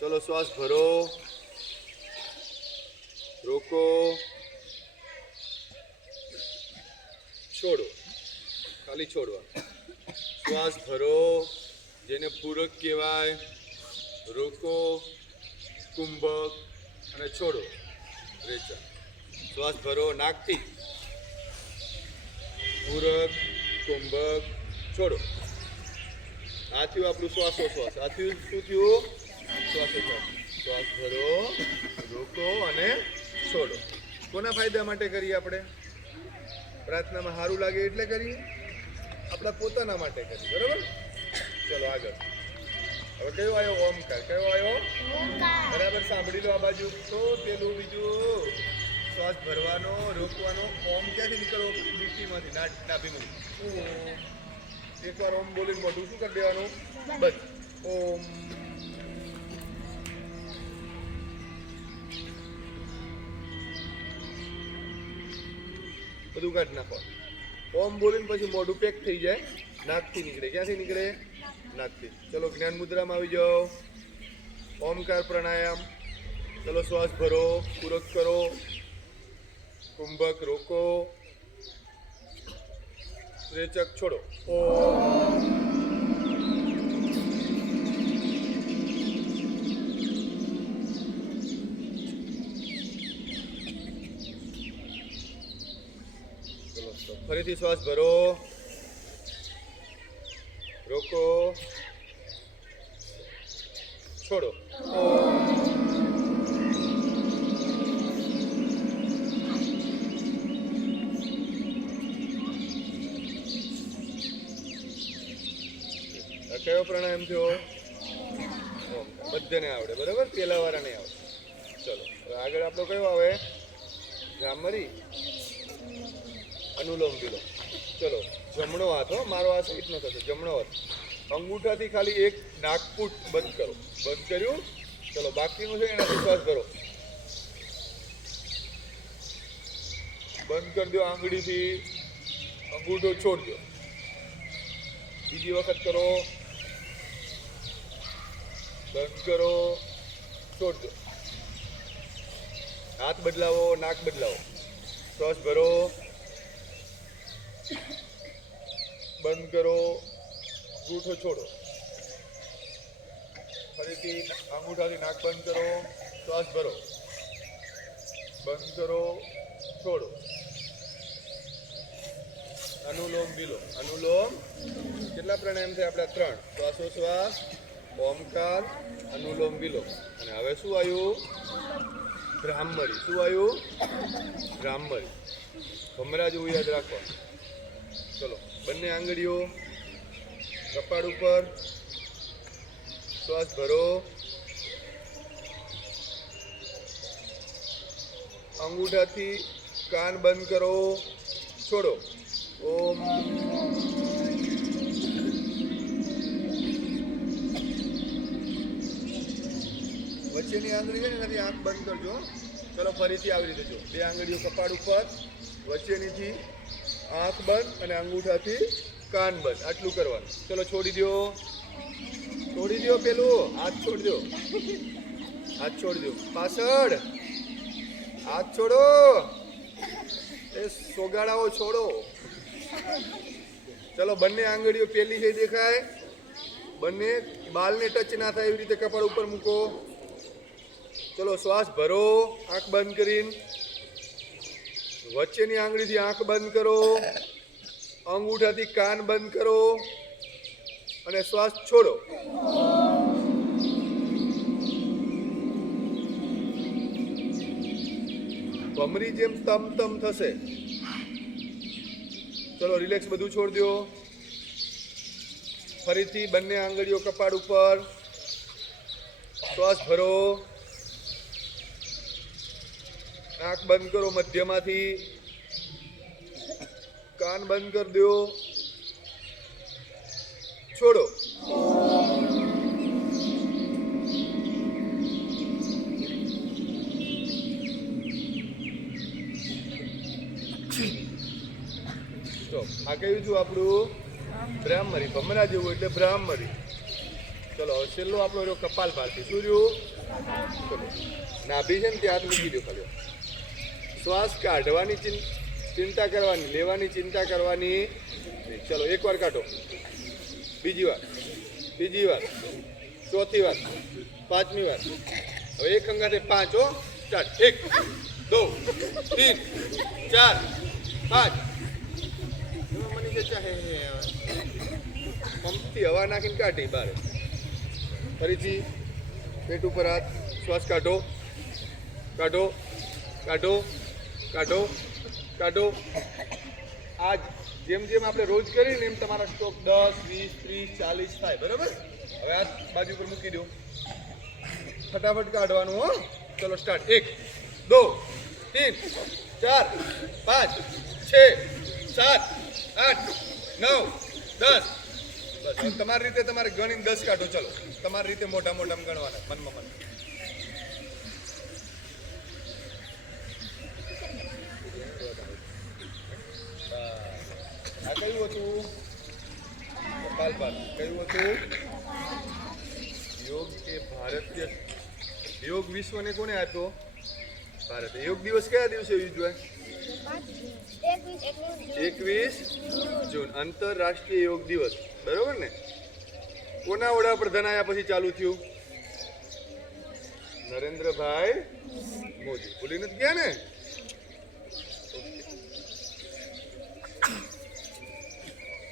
ચલો શ્વાસ ભરો. રોકો. છોડો. ખાલી છોડવા. શ્વાસ ભરો. જેને પૂરક કહેવાય, રોકો. કુંભક અને છોડો. રેચા. શ્વાસ ભરો નાકથી. પૂરક, કુંભક, છોડો. આ થયું આપણું શ્વાસોશ્વાસ. આ થયું શું થયું? શ્વાસોશ્વાસ શ્વાસ ભરો રોકો અને છોડો. કોના ફાયદા માટે કરીએ આપણે? પ્રાર્થનામાં સારું લાગે એટલે કરીએ? આપણા પોતાના માટે કરીએ બરાબર? ચલો આગળ. હવે કયો આવ્યો? ઓમકાર. કયો આવ્યો? બરાબર સાંભળી લો આ બાજુ. તો પેલું બીજું. શ્વાસ ભરવાનો રોકવાનો ઓમ ક્યાંથી નીકળવો લીટીમાંથી ના ડાબીમાંથી. એકવાર ઓમ બોલીને મોઢું શું કરી દેવાનું? બસ ઓમ. બધું કાઢી નાખો ઓમ બોલીને પછી મોઢું પેક થઈ જાય, નાકથી નીકળે. ક્યાંથી નીકળે? નાકથી. ચલો, જ્ઞાન મુદ્રામાં આવી જાઓ. ઓમકાર પ્રાણાયામ. ચલો, શ્વાસ ભરો, પૂરક કરો. કુંભક રોકો. રેચક છોડો. ઓમ ચલો તો ફરીથી શ્વાસ ભરો. રોકો. છોડો. કયો પ્રાણાયામ થયો. બધાને આવડે, બરાબર? પેલા નહીં આવડે. ચલો આગળ આપણો કયો આવે? ગામરી અનુલોમ વિલોમ. ચલો, જમણો હાથ હો, મારો આ સાઈડ થશે, જમણો હાથ. અંગૂઠાથી ખાલી એક નાકપુટ બંધ કરો. બંધ કર્યું? ચલો, બાકીનું છે, એના શ્વાસ કરો. બંધ કરી દો આંગળીથી. અંગૂઠો છોડજો. બીજી વખત કરો. બંધ કરો. છોડજો. હાથ બદલાવો, નાક બદલાવો. શ્વાસ ભરો. બંધ કરો અંગૂઠો છોડો. ફરીથી અંગૂઠાથી નાક બંધ કરો, શ્વાસ ભરો. બંધ કરો, છોડો. અનુલોમ વિલોમ અનુલોમ કેટલા પ્રાણાયામ છે આપણા ત્રણ. શ્વાસોશ્વાસ, ઓમકાર, અનુલોમ વિલોમ અને હવે શું આવ્યું? બ્રાહ્મરી શું આવ્યું? બ્રાહ્મરી ભમરા જેવું યાદ રાખવાનું. ચલો, બંને આંગળીઓ કપાળ ઉપર. શ્વાસ ભરો. અંગૂઠાથી કાન બંધ કરો. છોડો. ઓમ. વચ્ચેની આંગળી છે ને, એનાથી આંખ બંધ કરજો ચલો, ફરીથી આવી રીતે જો. બે આંગળીઓ કપાળ ઉપર, વચ્ચેનીથી આંખ બંધ અને અંગૂઠાથી કાન બંધ. આટલું કરવાનું. ચલો છોડી દો છોડી દો પેલું. હાથ છોડી દો હાથ છોડી દો પાછળ. હાથ છોડો. એ સોગાડાઓ છોડો. ચલો બંને આંગળીઓ પેલી છે દેખાય. બંને બાલને ટચ ના થાય એવી રીતે કપાળ ઉપર મૂકો. ચલો શ્વાસ ભરો. આંખ બંધ કરીને. વચ્ચેની આંગળીથી આંખ બંધ કરો, અંગૂઠાથી કાન બંધ કરો અને શ્વાસ છોડો. ભમરી જેમ તમ તમ થશે. ચલો, રિલેક્સ બધું છોડ દો. ફરીથી બંને આંગળીઓ કપાળ ઉપર. શ્વાસ ભરો. આંખ બંધ કરો મધ્યમાંથી કાન બંધ કરી દો. છોડો. આ કહ્યું છું આપણું? બ્રાહ્મરી ભમરા જેવું એટલે બ્રાહ્મરી ચલો છેલ્લો આપણો રહ્યો કપાલ ભારતી શું રહ્યું? ચલો. નાભી છે ને ત્યાં મૂકી દો ખાલી. શ્વાસ કાઢવાની ચિંતા કરવાની, લેવાની ચિંતા કરવાની. ચલો, એક વાર કાઢો. બીજી વાર. બીજી વાર. ચોથી વાર. પાંચમી વાર. હવે એક અંગાથે પાંચ, હો. સ્ટાર્ટ એક, દો. તીન ચાર, પાંચ. મને જે ચાહે પંપથી હવા નાખીને કાઢી બારે. ફરીથી પેટ ઉપર હાથ, શ્વાસ કાઢો કાઢો કાઢો કાઢો કાઢો. આજ જેમ જેમ આપણે રોજ કરીને એમ તમારા સ્ટોક દસ, વીસ, ત્રીસ, ચાલીસ થાય, બરાબર? હવે આ બાજુ પર મૂકી દો ફટાફટ કાઢવાનું, હો. ચલો સ્ટાર્ટ એક, દો, તીન, ચાર, પાંચ, છ, સાત, આઠ, નવ, દસ બસ તમારી રીતે તમારે ગણીને દસ કાઢો, ચલો. તમારી રીતે મોટા મોટા ગણવાના, મનમાં મન આ કયું હતું? કપાલભાત કયું હતું? યોગ એ ભારતીય? યોગ વિશ્વને કોને આપ્યો? ભારત. યોગ દિવસ કયા દિવસે ઉજવાય? એકવીસ જૂન આંતરરાષ્ટ્રીય યોગ દિવસ બરોબર ને કોના વડાપ્રધાન આવ્યા પછી ચાલુ થયું નરેન્દ્રભાઈ મોદી ભૂલી નથી ગયા ને